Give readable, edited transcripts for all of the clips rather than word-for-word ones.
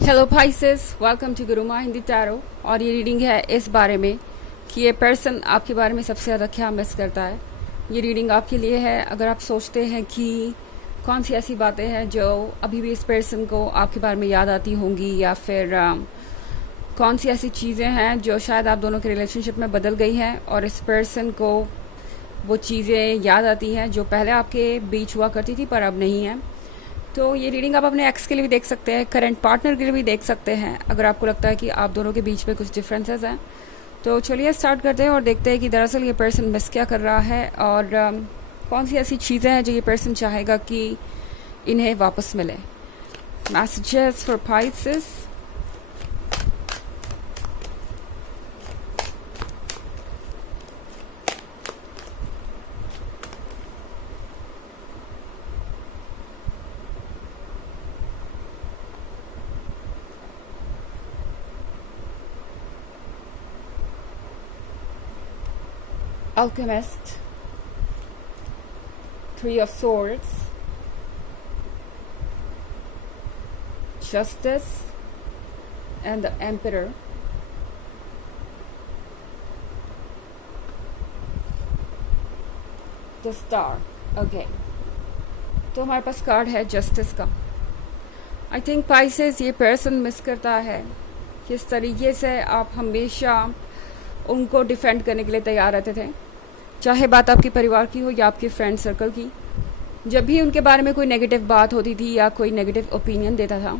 Hello Pisces, welcome to Gurumaa Hindi tarot. और ये reading है इस बारे में कि ये पर्सन आपके बारे में सबसे ज़्यादा क्या मिस करता है। ये रीडिंग आपके लिए है अगर आप सोचते हैं कि कौन सी ऐसी बातें हैं जो अभी भी इस पर्सन को आपके बारे में याद आती होंगी, या फिर कौन सी ऐसी चीज़ें हैं जो शायद आप दोनों के रिलेशनशिप में बदल गई हैं और इस पर्सन को वो चीज़ें याद आती हैं जो पहले आपके बीच हुआ करती थी पर अब नहीं है। तो ये रीडिंग आप अपने एक्स के लिए भी देख सकते हैं, करंट पार्टनर के लिए भी देख सकते हैं अगर आपको लगता है कि आप दोनों के बीच में कुछ डिफरेंसेस हैं। तो चलिए स्टार्ट करते हैं और देखते हैं कि दरअसल ये पर्सन मिस क्या कर रहा है और कौन सी ऐसी चीज़ें हैं जो ये पर्सन चाहेगा कि इन्हें वापस मिले। Messages for Pisces. Alchemist, Three of Swords, Justice, and the Emperor. The Star. Okay. तो हमारे पास कार्ड है जस्टिस का। आई थिंक पाइसेस ये पर्सन मिस करता है किस तरीके से आप हमेशा उनको डिफेंड करने के लिए तैयार रहते थे, चाहे बात आपके परिवार की हो या आपके फ्रेंड सर्कल की। जब भी उनके बारे में कोई नेगेटिव बात होती थी या कोई नेगेटिव ओपिनियन देता था,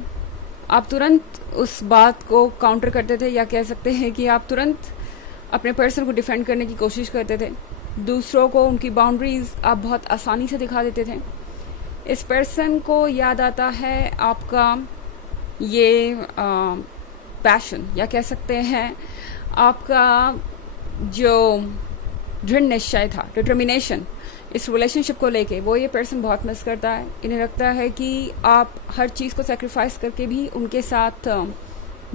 आप तुरंत उस बात को काउंटर करते थे, या कह सकते हैं कि आप तुरंत अपने पर्सन को डिफेंड करने की कोशिश करते थे। दूसरों को उनकी बाउंड्रीज आप बहुत आसानी से दिखा देते थे। इस पर्सन को याद आता है आपका ये पैशन, या कह सकते हैं आपका जो दृढ़ निश्चय था, डिटर्मिनेशन इस रिलेशनशिप को लेके, वो ये पर्सन बहुत मिस करता है। इन्हें लगता है कि आप हर चीज़ को सेक्रीफाइस करके भी उनके साथ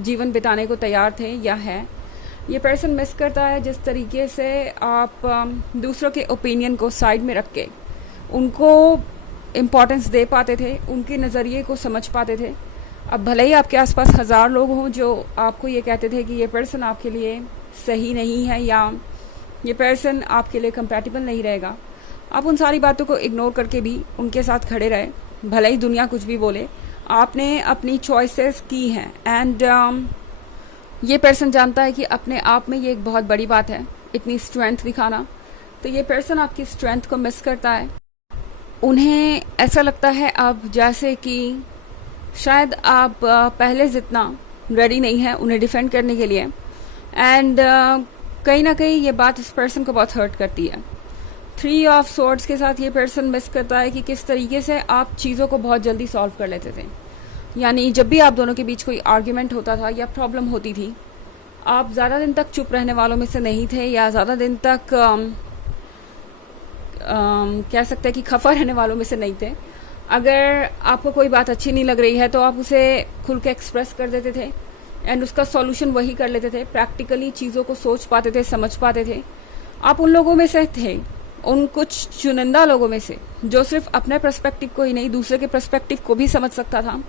जीवन बिताने को तैयार थे या है। ये पर्सन मिस करता है जिस तरीके से आप दूसरों के ओपिनियन को साइड में रख के उनको इम्पोर्टेंस दे पाते थे, उनके नज़रिए को समझ पाते थे। अब भले ही आपके आसपास 1000 लोग हों जो आपको ये कहते थे कि ये पर्सन आपके लिए सही नहीं है या ये पर्सन आपके लिए कंपैटिबल नहीं रहेगा, आप उन सारी बातों को इग्नोर करके भी उनके साथ खड़े रहे, भले ही दुनिया कुछ भी बोले। आपने अपनी चॉइसेस की हैं एंड ये पर्सन जानता है कि अपने आप में ये एक बहुत बड़ी बात है, इतनी स्ट्रेंथ दिखाना। तो ये पर्सन आपकी स्ट्रेंथ को मिस करता है। उन्हें ऐसा लगता है अब जैसे कि शायद आप पहले जितना रेडी नहीं है उन्हें डिफेंड करने के लिए, एंड कहीं ना कहीं ये बात इस पर्सन को बहुत हर्ट करती है। 3 ऑफ सोर्ड्स के साथ ये पर्सन मिस करता है कि किस तरीके से आप चीज़ों को बहुत जल्दी सॉल्व कर लेते थे। यानी जब भी आप दोनों के बीच कोई आर्ग्यूमेंट होता था या प्रॉब्लम होती थी, आप ज़्यादा दिन तक चुप रहने वालों में से नहीं थे, या ज़्यादा दिन तक कह सकते हैं कि खफा रहने वालों में से नहीं थे। अगर आपको कोई बात अच्छी नहीं लग रही है तो आप उसे खुल के एक्सप्रेस कर देते थे एंड उसका सॉल्यूशन वही कर लेते थे। प्रैक्टिकली चीज़ों को सोच पाते थे, समझ पाते थे। आप उन लोगों में से थे, उन कुछ चुनिंदा लोगों में से, जो सिर्फ अपने पर्सपेक्टिव को ही नहीं दूसरे के पर्सपेक्टिव को भी समझ सकता था।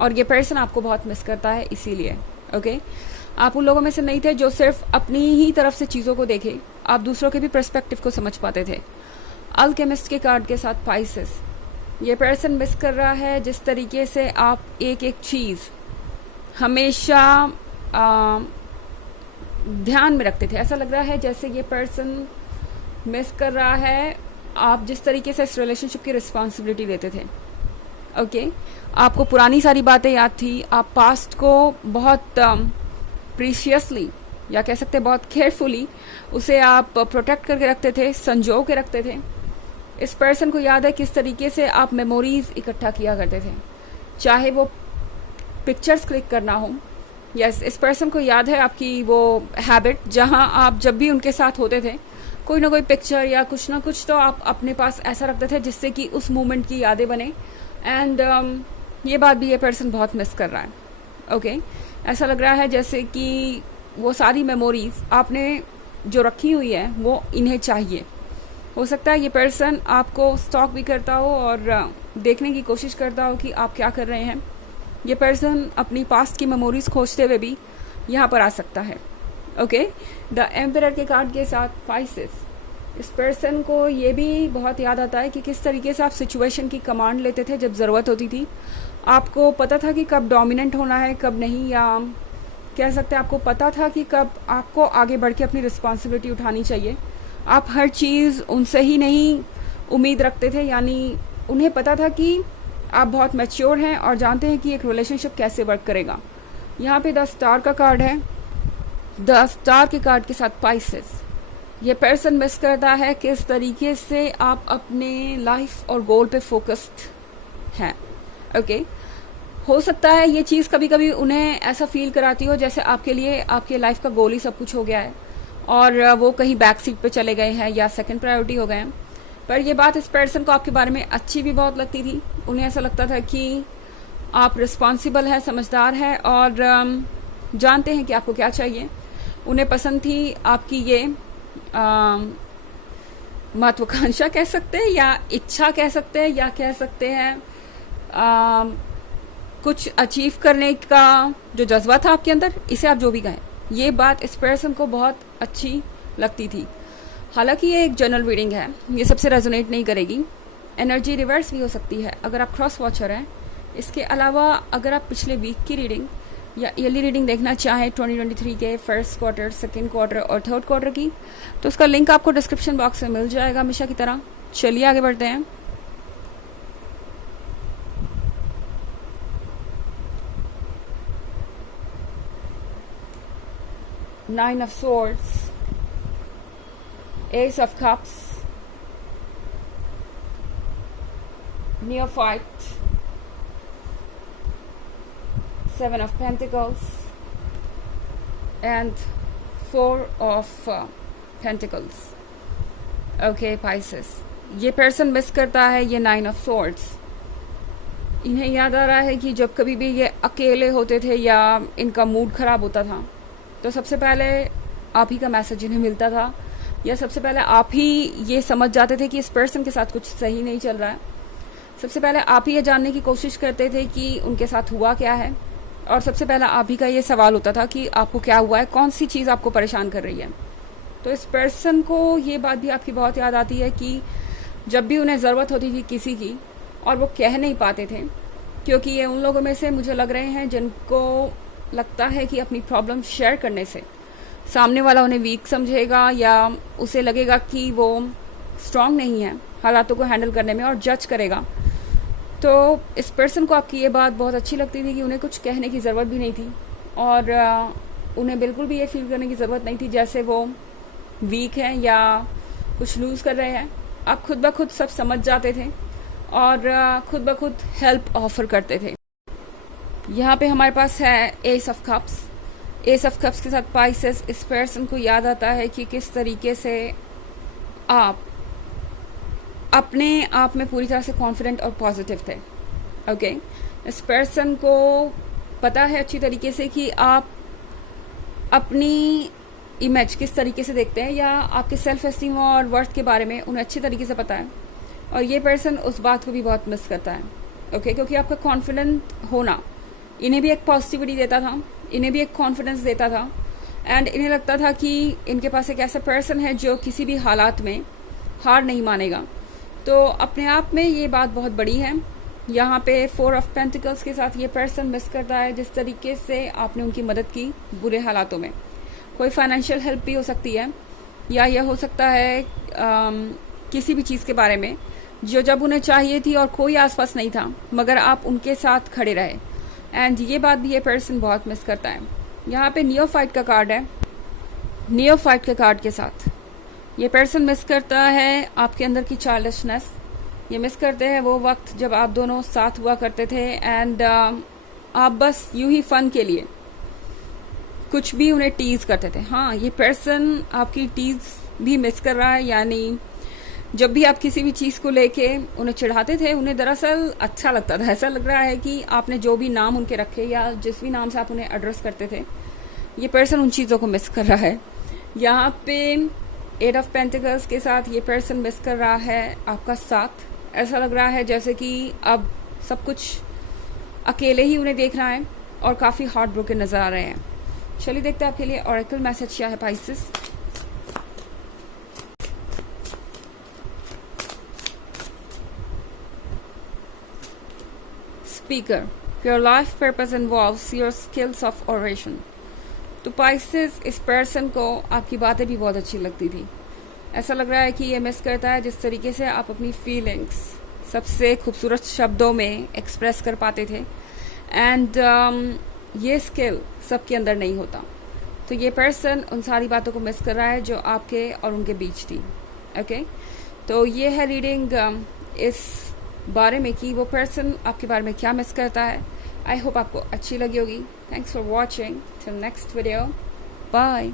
और ये पर्सन आपको बहुत मिस करता है इसीलिए। ओके, आप उन लोगों में से नहीं थे जो सिर्फ अपनी ही तरफ से चीज़ों को देखे, आप दूसरों के भी पर्सपेक्टिव को समझ पाते थे। अल्केमिस्ट के कार्ड के साथ पाइसेस, ये पर्सन मिस कर रहा है जिस तरीके से आप एक एक चीज़ हमेशा ध्यान में रखते थे। ऐसा लग रहा है जैसे ये पर्सन मिस कर रहा है आप जिस तरीके से इस रिलेशनशिप की रिस्पॉन्सिबिलिटी लेते थे। ओके, आपको पुरानी सारी बातें याद थी, आप पास्ट को बहुत प्रीशियसली या कह सकते बहुत केयरफुली उसे आप प्रोटेक्ट करके रखते थे, संजो के रखते थे। इस पर्सन को याद है किस तरीके से आप मेमोरीज इकट्ठा किया करते थे, चाहे वो पिक्चर्स क्लिक करना हो। यस, इस पर्सन को याद है आपकी वो हैबिट जहां आप जब भी उनके साथ होते थे कोई ना कोई पिक्चर या कुछ ना कुछ तो आप अपने पास ऐसा रखते थे जिससे कि उस मोमेंट की यादें बने। एंड ये बात भी ये पर्सन बहुत मिस कर रहा है। ओके, ऐसा लग रहा है जैसे कि वो सारी मेमोरीज आपने जो रखी हुई है वो इन्हें चाहिए। हो सकता है ये पर्सन आपको स्टॉक भी करता हो और देखने की कोशिश करता हो कि आप क्या कर रहे हैं, ये पर्सन अपनी पास्ट की मेमोरीज खोजते हुए भी यहाँ पर आ सकता है। ओके, द एम्परर के कार्ड के साथ पाइसेस, इस पर्सन को ये भी बहुत याद आता है कि किस तरीके से आप सिचुएशन की कमांड लेते थे जब ज़रूरत होती थी। आपको पता था कि कब डोमिनेंट होना है कब नहीं, या कह सकते हैं आपको पता था कि कब आपको आगे बढ़ के अपनी रिस्पॉन्सिबिलिटी उठानी चाहिए। आप हर चीज़ उनसे ही नहीं उम्मीद रखते थे, यानी उन्हें पता था कि आप बहुत मैच्योर हैं और जानते हैं कि एक रिलेशनशिप कैसे वर्क करेगा। यहाँ पे द स्टार का कार्ड है। द स्टार के कार्ड के साथ पाइसेस, ये पर्सन मिस करता है किस तरीके से आप अपने लाइफ और गोल पे फोकस्ड हैं। ओके, हो सकता है ये चीज़ कभी कभी उन्हें ऐसा फील कराती हो जैसे आपके लिए आपके लाइफ का गोल ही सब कुछ हो गया है और वो कहीं बैक सीट पे चले गए हैं या सेकंड प्रायोरिटी हो गए हैं। पर ये बात इस पर्सन को आपके बारे में अच्छी भी बहुत लगती थी। उन्हें ऐसा लगता था कि आप रिस्पॉन्सिबल है, समझदार है और जानते हैं कि आपको क्या चाहिए। उन्हें पसंद थी आपकी ये महत्वाकांक्षा कह सकते हैं या इच्छा कह सकते हैं या कह सकते हैं कुछ अचीव करने का जो जज्बा था आपके अंदर, इसे आप जो भी कहें, ये बात इस पर्सन को बहुत अच्छी लगती थी। हालांकि ये एक जनरल रीडिंग है, ये सबसे रेजोनेट नहीं करेगी। एनर्जी रिवर्स भी हो सकती है अगर आप क्रॉस वॉचर हैं। इसके अलावा अगर आप पिछले वीक की रीडिंग या ईयरली रीडिंग देखना चाहें 2023 के फर्स्ट क्वार्टर, सेकेंड क्वार्टर और थर्ड क्वार्टर की, तो उसका लिंक आपको डिस्क्रिप्शन बॉक्स में मिल जाएगा हमेशा की तरह। चलिए आगे बढ़ते हैं। Nine of Swords, Ace of Cups, Neophyte, Seven of Pentacles, and Four of Pentacles. Okay, Pisces, ये पर्सन मिस करता है ये Nine of Swords। इन्हें याद आ रहा है कि जब कभी भी ये अकेले होते थे या इनका मूड खराब होता था तो सबसे पहले आप ही का मैसेज इन्हें मिलता था, या सबसे पहले आप ही ये समझ जाते थे कि इस पर्सन के साथ कुछ सही नहीं चल रहा है। सबसे पहले आप ही ये जानने की कोशिश करते थे कि उनके साथ हुआ क्या है, और सबसे पहला आप ही का ये सवाल होता था कि आपको क्या हुआ है, कौन सी चीज़ आपको परेशान कर रही है। तो इस पर्सन को ये बात भी आपकी बहुत याद आती है कि जब भी उन्हें ज़रूरत होती थी किसी की और वो कह नहीं पाते थे, क्योंकि ये उन लोगों में से मुझे लग रहे हैं जिनको लगता है कि अपनी प्रॉब्लम शेयर करने से सामने वाला उन्हें वीक समझेगा या उसे लगेगा कि वो स्ट्रांग नहीं है हालातों को हैंडल करने में और जज करेगा। तो इस पर्सन को आपकी ये बात बहुत अच्छी लगती थी कि उन्हें कुछ कहने की ज़रूरत भी नहीं थी और उन्हें बिल्कुल भी ये फील करने की ज़रूरत नहीं थी जैसे वो वीक हैं या कुछ लूज़ कर रहे हैं। आप खुद ब खुद सब समझ जाते थे और खुद ब खुद हेल्प ऑफर करते थे। यहाँ पे हमारे पास है S of cups. S of cups के साथ पाइसेस, इस पर्सन को याद आता है कि किस तरीके से आप अपने आप में पूरी तरह से कॉन्फिडेंट और पॉजिटिव थे। ओके, इस पर्सन को पता है अच्छी तरीके से कि आप अपनी इमेज किस तरीके से देखते हैं या आपके सेल्फ एस्टीम और वर्थ के बारे में उन्हें अच्छी तरीके से पता है, और ये पर्सन उस बात को भी बहुत मिस करता है। ओके, क्योंकि आपका कॉन्फिडेंट होना इन्हें भी एक पॉजिटिविटी देता था, इन्हें भी एक कॉन्फिडेंस देता था, एंड इन्हें लगता था कि इनके पास एक ऐसा पर्सन है जो किसी भी हालात में हार नहीं मानेगा। तो अपने आप में ये बात बहुत बड़ी है। यहाँ पे 4 ऑफ पेंटिकल्स के साथ ये पर्सन मिस करता है जिस तरीके से आपने उनकी मदद की बुरे हालातों में। कोई फाइनेंशियल हेल्प भी हो सकती है, या यह हो सकता है किसी भी चीज़ के बारे में जो जब उन्हें चाहिए थी और कोई आसपास नहीं था मगर आप उनके साथ खड़े रहे, एंड ये बात भी ये पर्सन बहुत मिस करता है। यहाँ पे नियोफाइट का कार्ड है। नियोफाइट के कार्ड के साथ ये पर्सन मिस करता है आपके अंदर की चार्लिशनेस। ये मिस करते हैं वो वक्त जब आप दोनों साथ हुआ करते थे एंड आप बस यूं ही फन के लिए कुछ भी उन्हें टीज करते थे। हाँ, ये पर्सन आपकी टीज भी मिस कर रहा है, यानी जब भी आप किसी भी चीज़ को लेके उन्हें चिढ़ाते थे उन्हें दरअसल अच्छा लगता था। ऐसा लग रहा है कि आपने जो भी नाम उनके रखे या जिस भी नाम से आप उन्हें एड्रेस करते थे, ये पर्सन उन चीज़ों को मिस कर रहा है। यहाँ पे 8 ऑफ पेंटिकल्स के साथ ये पर्सन मिस कर रहा है आपका साथ। ऐसा लग रहा है जैसे कि अब सब कुछ अकेले ही उन्हें देख रहा है और काफ़ी हार्ट ब्रोकन नज़र आ रहे हैं। चलिए देखते हैं आपके लिए ऑरेकल मैसेज क्या है Pisces. Speaker, your life purpose involves your skills of oration. तो पाइसेस इस पर्सन को आपकी बातें भी बहुत अच्छी लगती थी। ऐसा लग रहा है कि ये मिस करता है जिस तरीके से आप अपनी फीलिंग्स सबसे खूबसूरत शब्दों में एक्सप्रेस कर पाते थे। एंड ये स्किल सबके अंदर नहीं होता। तो ये पर्सन उन सारी बातों को मिस कर रहा है जो आपके और उनके बीच थी। ओके, तो ये है रीडिंग इस बारे में कि वो पर्सन आपके बारे में क्या मिस करता है। आई होप आपको अच्छी लगी होगी। Thanks for watching, till next video, bye.